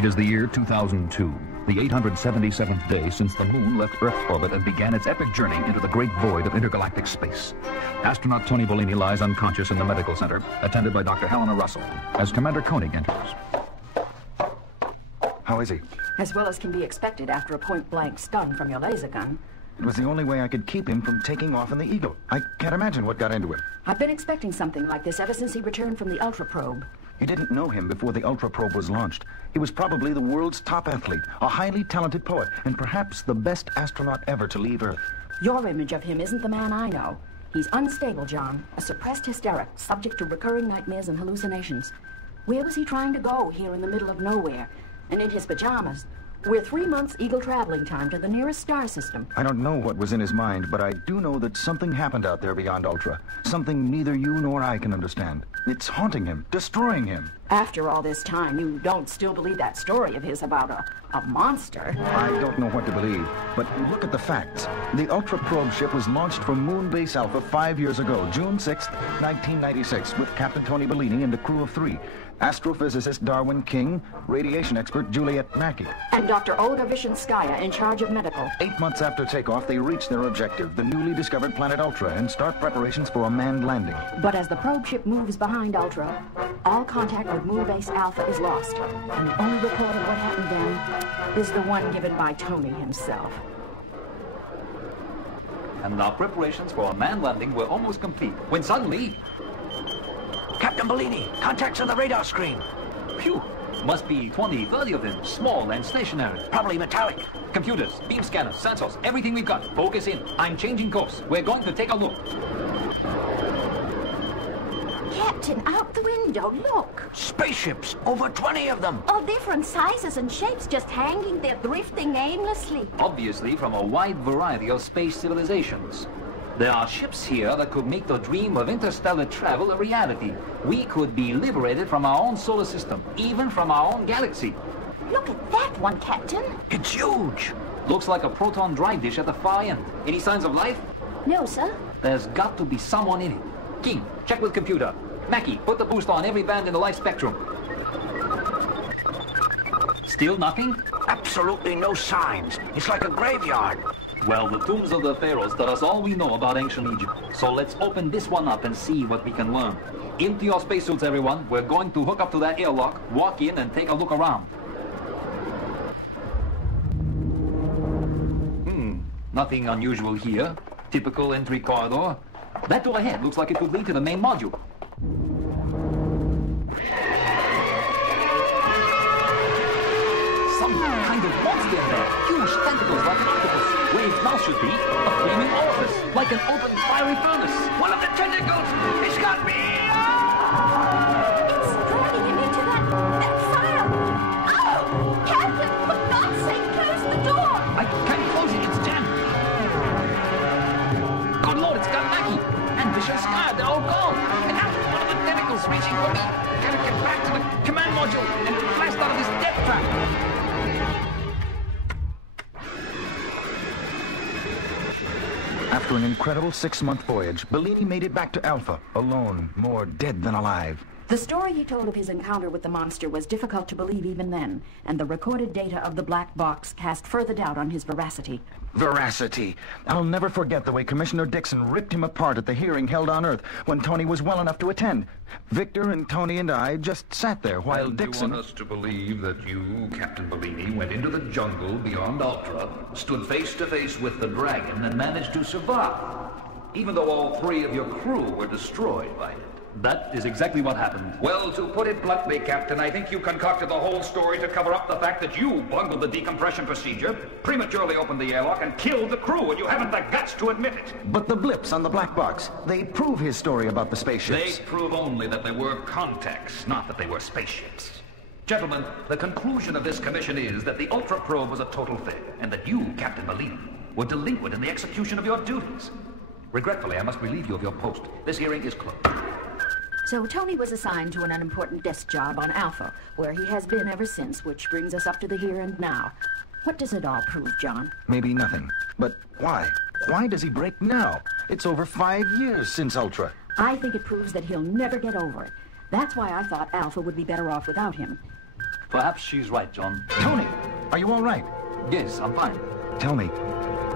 It is the year 2002, the 877th day since the moon left Earth's orbit and began its epic journey into the great void of intergalactic space. Astronaut Tony Bellini lies unconscious in the medical center, attended by Dr. Helena Russell, as Commander Koenig enters. How is he? As well as can be expected after a point-blank stun from your laser gun. It was the only way I could keep him from taking off in the Eagle. I can't imagine what got into him. I've been expecting something like this ever since he returned from the Ultra Probe. You didn't know him before the Ultra Probe was launched. He was probably the world's top athlete, a highly talented poet, and perhaps the best astronaut ever to leave Earth. Your image of him isn't the man I know. He's unstable, John, a suppressed hysteric, subject to recurring nightmares and hallucinations. Where was he trying to go here in the middle of nowhere? And in his pajamas? We're 3 months Eagle traveling time to the nearest star system. I don't know what was in his mind, but I do know that something happened out there beyond Ultra. Something neither you nor I can understand. It's haunting him, destroying him. After all this time, you don't still believe that story of his about a monster? I don't know what to believe, but look at the facts. The Ultra Probe ship was launched from Moon Base Alpha 5 years ago, June 6th, 1996, with Captain Tony Bellini and a crew of 3. Astrophysicist Darwin King, radiation expert Juliet Mackey. And Dr. Olga Vishenskaya in charge of medical. 8 months after takeoff, they reach their objective, the newly discovered planet Ultra, and start preparations for a manned landing. But as the probe ship moves behind Ultra, all contact with Moon Base Alpha is lost. And the only report of what happened then is the one given by Tony himself. And our preparations for a manned landing were almost complete, when suddenly... Captain Bellini, contacts on the radar screen. Phew! Must be 20, 30 of them, small and stationary. Probably metallic. Computers, beam scanners, sensors, everything we've got. Focus in. I'm changing course. We're going to take a look. Captain, out the window, look. Spaceships, over 20 of them. All different sizes and shapes, just hanging there, drifting aimlessly. Obviously from a wide variety of space civilizations. There are ships here that could make the dream of interstellar travel a reality. We could be liberated from our own solar system, even from our own galaxy. Look at that one, Captain. It's huge. Looks like a proton drive dish at the far end. Any signs of life? No, sir. There's got to be someone in it. King, check with computer. Mackey, put the boost on every band in the life spectrum. Still nothing? Absolutely no signs. It's like a graveyard. Well, the tombs of the pharaohs tell us all we know about ancient Egypt. So let's open this one up and see what we can learn. Into your spacesuits, everyone. We're going to hook up to that airlock, walk in, and take a look around. Nothing unusual here. Typical entry corridor. That door ahead looks like it could lead to the main module. Some kind of monster in there. Huge tentacles like an octopus. Where its mouth should be a flaming orifice, like an open fiery furnace. One of the tentacles! It's got me! It's dragging him into that fire. Oh! Captain, for God's sake, close the door. I can't close it, it's jammed. Good Lord, it's got Mackey and Vishenskaya, they're all gone. And now one of the tentacles reaching for me. Gotta get back to the command module and blast out of this death trap. After an incredible 6-month voyage, Bellini made it back to Alpha, alone, more dead than alive. The story he told of his encounter with the monster was difficult to believe even then, and the recorded data of the black box cast further doubt on his veracity. Veracity. I'll never forget the way Commissioner Dixon ripped him apart at the hearing held on Earth when Tony was well enough to attend. Victor and Tony and I just sat there while And Dixon... you want us to believe that you, Captain Bellini, went into the jungle beyond Ultra, stood face to face with the dragon, and managed to survive, even though all 3 of your crew were destroyed by it. That is exactly what happened. Well, to put it bluntly, Captain, I think you concocted the whole story to cover up the fact that you bungled the decompression procedure, prematurely opened the airlock, and killed the crew, and you haven't the guts to admit it. But the blips on the black box, they prove his story about the spaceships. They prove only that they were contacts, not that they were spaceships. Gentlemen, the conclusion of this commission is that the Ultra Probe was a total failure, and that you, Captain Bellini, were delinquent in the execution of your duties. Regretfully, I must relieve you of your post. This hearing is closed. So Tony was assigned to an unimportant desk job on Alpha, where he has been ever since, which brings us up to the here and now. What does it all prove, John? Maybe nothing. But why? Why does he break now? It's over 5 years since Ultra. I think it proves that he'll never get over it. That's why I thought Alpha would be better off without him. Perhaps she's right, John. Tony, are you all right? Yes, I'm fine. Tell me,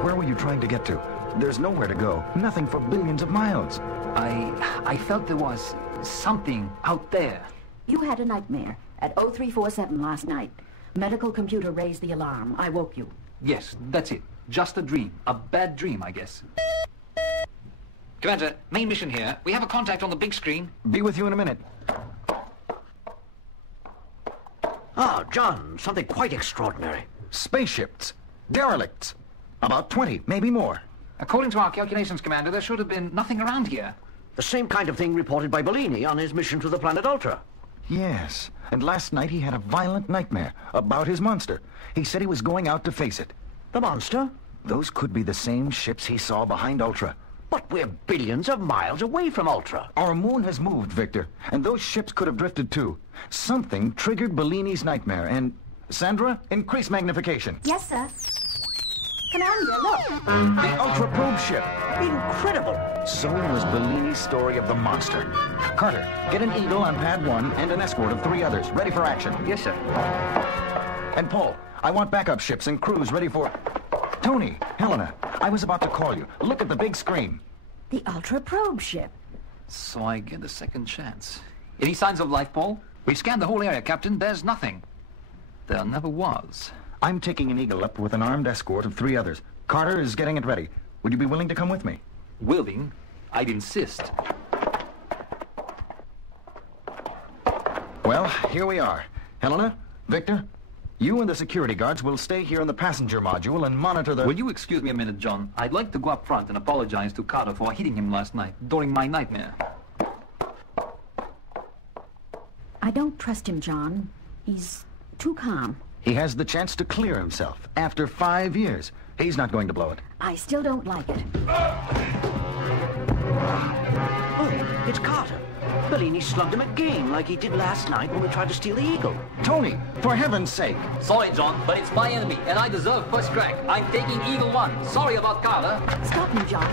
where were you trying to get to? There's nowhere to go. Nothing for billions of miles. I felt there was something out there. You had a nightmare at 0347 last night. Medical computer raised the alarm. I woke you. Yes, that's it. Just a dream. A bad dream, I guess. Commander, main mission here. We have a contact on the big screen. Be with you in a minute. Ah, John, something quite extraordinary. Spaceships. Derelicts. About 20, maybe more. According to our calculations, Commander, there should have been nothing around here. The same kind of thing reported by Bellini on his mission to the planet Ultra. Yes, and last night he had a violent nightmare about his monster. He said he was going out to face it. The monster? Those could be the same ships he saw behind Ultra. But we're billions of miles away from Ultra. Our moon has moved, Victor, and those ships could have drifted too. Something triggered Bellini's nightmare, and... Sandra, increase magnification. Yes, sir. Commander, look. The Ultra Probe ship. Incredible. So was Bellini's story of the monster. Carter, get an Eagle on pad 1 and an escort of 3 others, ready for action. Yes, sir. And Paul, I want backup ships and crews ready for... Tony, Helena, I was about to call you. Look at the big screen. The Ultra Probe ship. So I get a second chance. Any signs of life, Paul? We've scanned the whole area, Captain. There's nothing. There never was. I'm taking an Eagle up with an armed escort of 3 others. Carter is getting it ready. Would you be willing to come with me? Willing? I'd insist. Well, here we are. Helena, Victor, you and the security guards will stay here in the passenger module and monitor the... Will you excuse me a minute, John? I'd like to go up front and apologize to Carter for hitting him last night during my nightmare. I don't trust him, John. He's too calm. He has the chance to clear himself after 5 years. He's not going to blow it. I still don't like it. Oh, it's Carter. Bellini slugged him again like he did last night when we tried to steal the Eagle. Tony, for heaven's sake. Sorry, John, but it's my enemy, and I deserve first crack. I'm taking Eagle 1. Sorry about Carter. Stop him, John.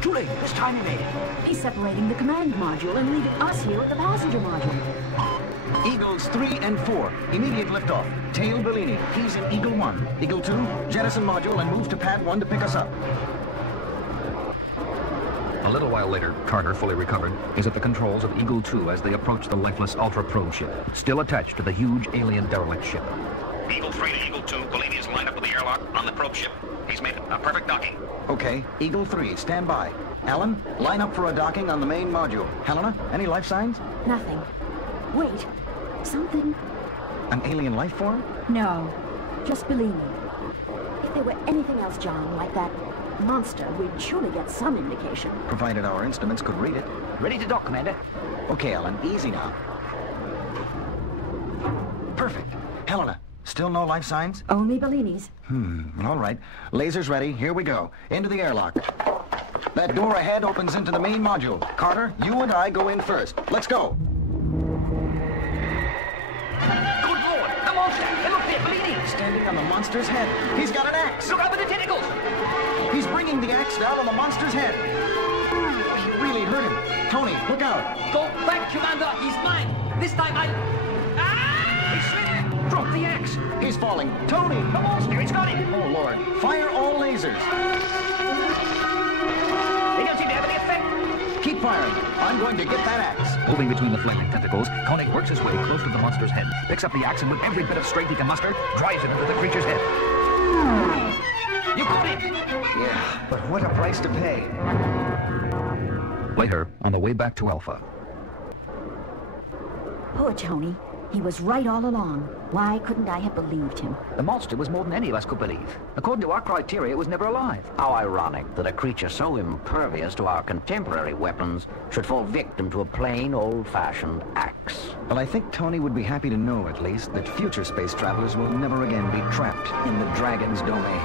Too late. This time he made it. He's separating the command module and leaving us here at the passenger module. Eagles 3 and 4, immediate liftoff. Tail Bellini, he's in Eagle 1. Eagle 2, jettison module and move to pad 1 to pick us up. A little while later, Carter, fully recovered, is at the controls of Eagle 2 as they approach the lifeless Ultra Probe ship, still attached to the huge alien derelict ship. Eagle 3 to Eagle 2, Bellini is lined up with the airlock on the probe ship. He's made a perfect docking. Okay, Eagle 3, stand by. Alan, line up for a docking on the main module. Helena, any life signs? Nothing. Wait. Something? An alien life form? No. Just Bellini. If there were anything else, John, like that monster, we'd surely get some indication. Provided our instruments could read it. Ready to dock, Commander. Okay, Alan, easy now. Perfect. Helena, still no life signs? Only Bellini's. All right. Lasers ready. Here we go. Into the airlock. That door ahead opens into the main module. Carter, you and I go in first. Let's go. Good Lord! The monster! And look there, Bellini! Standing on the monster's head. He's got an axe. Look up at the tentacles! He's bringing the axe down on the monster's head. He really hurt him. Tony, look out. Go back, Commander. He's mine. This time He slid! Drop the axe! He's falling. Tony! The monster! It's got him! Oh, Lord. Fire all lasers. They don't seem to have any effect. Keep firing. I'm going to get that axe. Moving between the flaming tentacles, Koenig works his way close to the monster's head, picks up the axe, and with every bit of strength he can muster, drives it into the creature's head. You caught him! Yeah, but what a price to pay. Later, on the way back to Alpha. Poor Tony. He was right all along. Why couldn't I have believed him? The monster was more than any of us could believe. According to our criteria, it was never alive. How ironic that a creature so impervious to our contemporary weapons should fall victim to a plain, old-fashioned axe. Well, I think Tony would be happy to know, at least, that future space travelers will never again be trapped in the Dragon's domain.